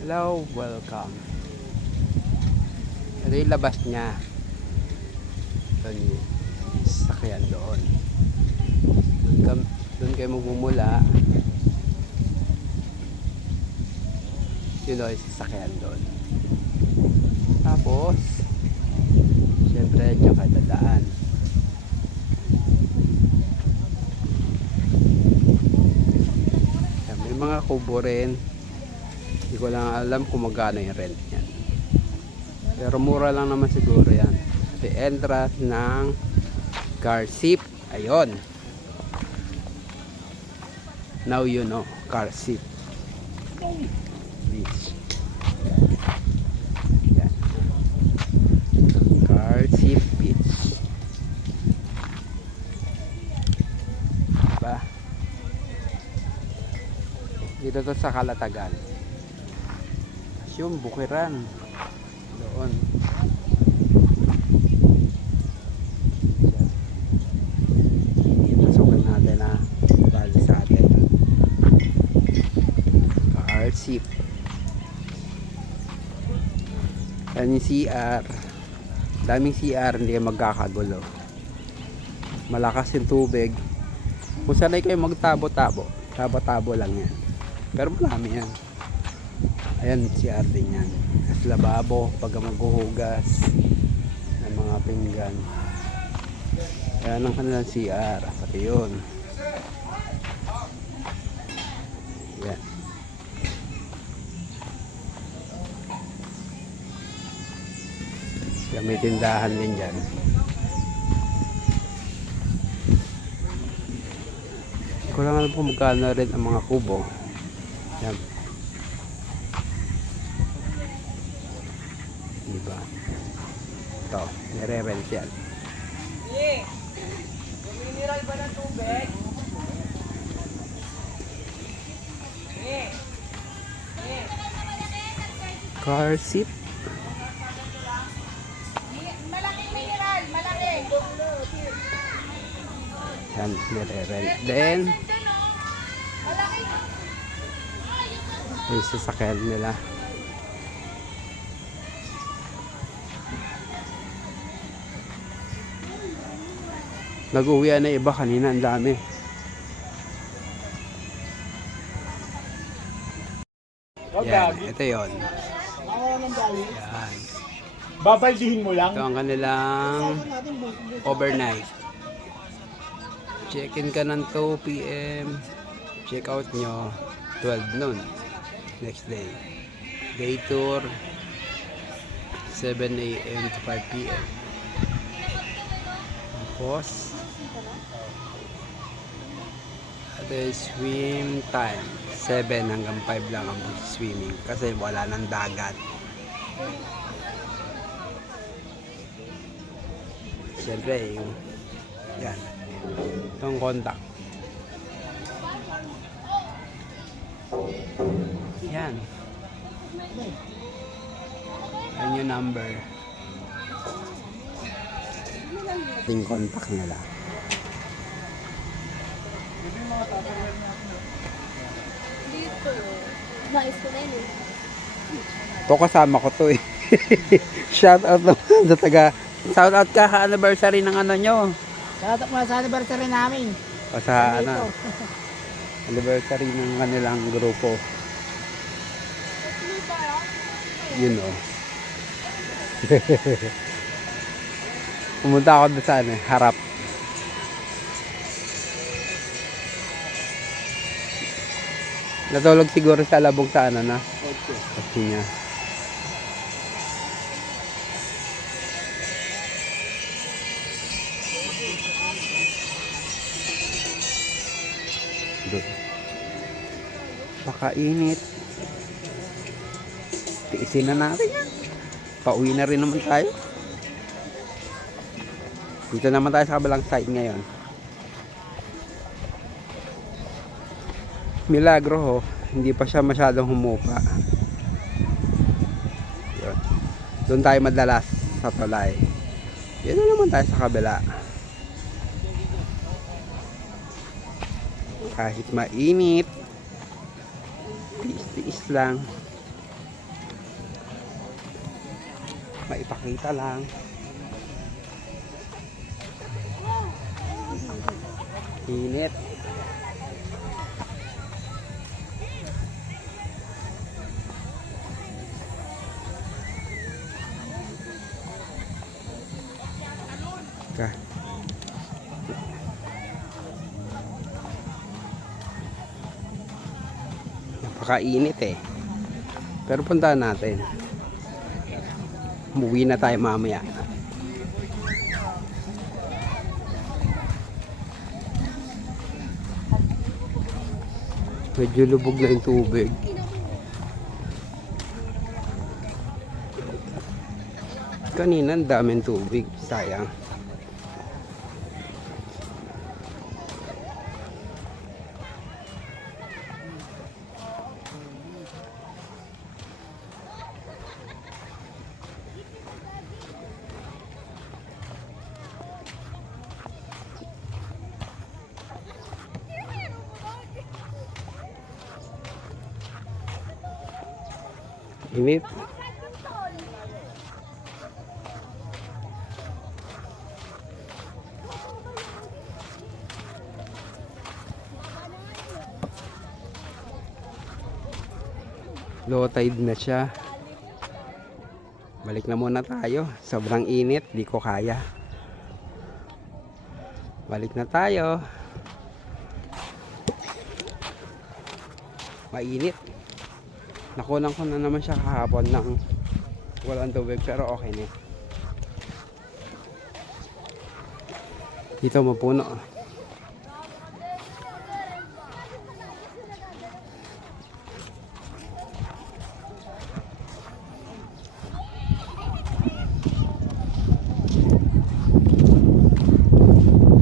Hello, welcome. Ito yung labas niya. Ito yung sakyan doon. Doon kayo magmumula. Yun o, yung sasakyan doon. Tapos, syempre, dyan kayo dadaan. May mga kubo rin. Hindi ko lang alam kung magkano yung rent yan. Pero mura lang naman siguro yan. The entrance ng Carsip. Ayun. Now you know, Carsip Beach. Yan. Carsip Beach. Diba? Dito to sa Calatagan. Yung Bukiran doon. Pasukin natin na bali sa atin. Carsip. Yan yung CR. Daming CR, hindi kayo magkakagulo. Malakas yung tubig. Kung sanay kayo magtabo-tabo, tabo-tabo lang yan. Pero marami yan. Ayan, CR din yan. At lababo pag maghuhugas ng mga pinggan. Ayan ang kanilang CR. Pati yun. Ayan. Kaya may tindahan din dyan. Hindi ko lang alam kung magkano rin ang mga kubo. Ayan. Diba? Ito, nire-rent yan. Mineral ba ng tubig? Carsip. Malaking mineral, malaki. Yan, nire-rent. Then, yung sasakyan nila. Nag-uwi na iba kanina, ang dami. Yan, ito yun. Yan. Babaldihin mo lang. Ito ang kanilang overnight. Check-in ka ng 2 p.m. Check out nyo 12 noon. Next day. Day tour 7 a.m. to 5 p.m. Tapos the swim time 7 hanggang 5 lang ang swimming kasi wala nang dagat. Siyempre yung yan itong contact yan yung number yung contact nila. Dito. Nais ko na yun eh. Ito kasama ko to eh. Shout out naman sa taga. Shout out ka anniversary ng ano nyo. Shoutout mo sa anniversary namin. O sa ano. Anniversary ng kanilang grupo. Yun o. Pumunta ako doon sa ano, harap. Natulog siguro sa labong sa ano na. Kasi niya. Doon. Pakainit. Tiisin na natin yan. Pauwi na rin naman tayo. Dito naman tayo sa kabilang side ngayon. Milagro ho, hindi pa siya masyadong humupa. Yun. Doon tayo madalas sa tulay. Yun na naman tayo sa kabila. Kahit mainit, tiis-tiis lang. maipakita lang. Init. Ka. Napakainit eh. Pero puntahan natin. Umuwi na tayo mamaya. Medyo lubog na yung tubig. Kanina ang daming tubig. Sayang. Init. Low tide na siya. Balik na muna tayo. Sobrang init, di ko kaya. Balik na tayo. Mainit. Nakulang ko na naman siya kahapon ng walang tubig, pero okay na. Dito mapuno.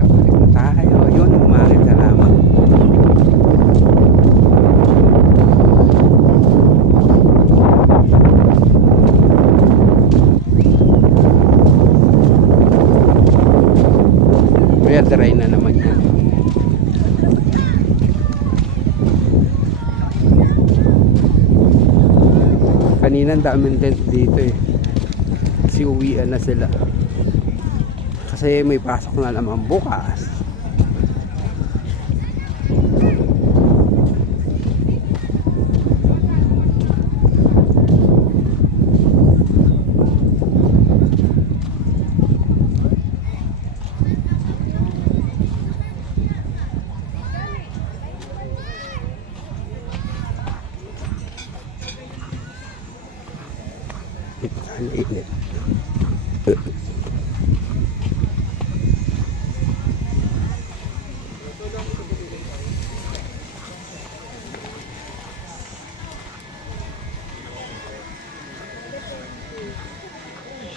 Kabalik na tayo. Yun, maraming salamat. Kaya dry na naman yan. Kanina ang daming tent dito eh. Kasi uwian na sila. Kasi may pasok na naman bukas. Ang init.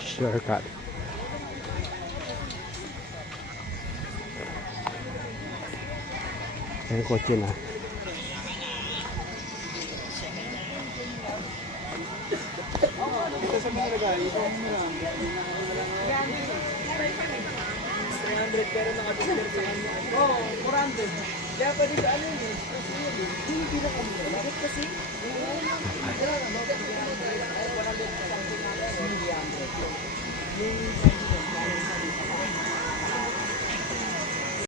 Shortcut. Ang kotse na. Oo, 400. Kaya pwede sa ano yun eh. Hindi na kami. Bakit kasi? Yung